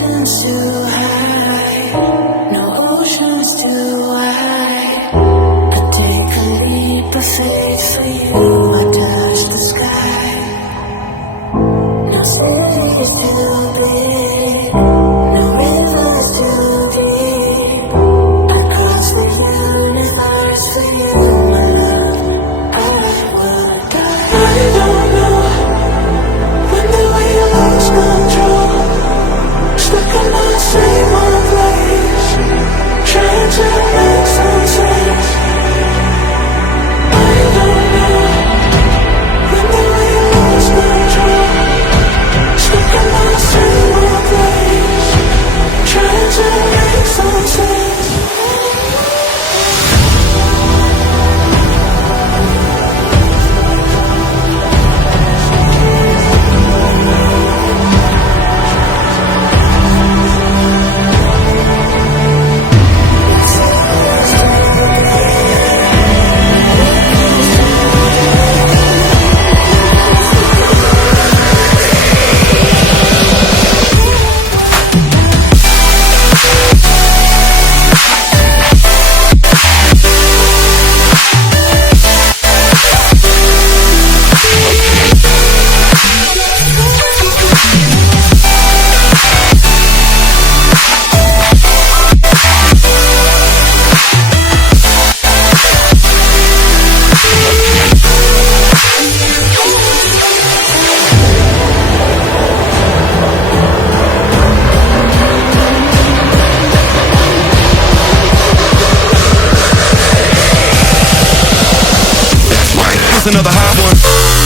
mountains too high, no oceans too wide. I take a leap of faith for you, I touch the sky. No city's too big, no river's too deep. I cross the universe for you, my love. I would die. I don't know when the wheel lost control, stuck in the same old place, trying to make some sense. I don't know when the wheel lost control, stuck in the same old place, trying to make some sense. Another hot one.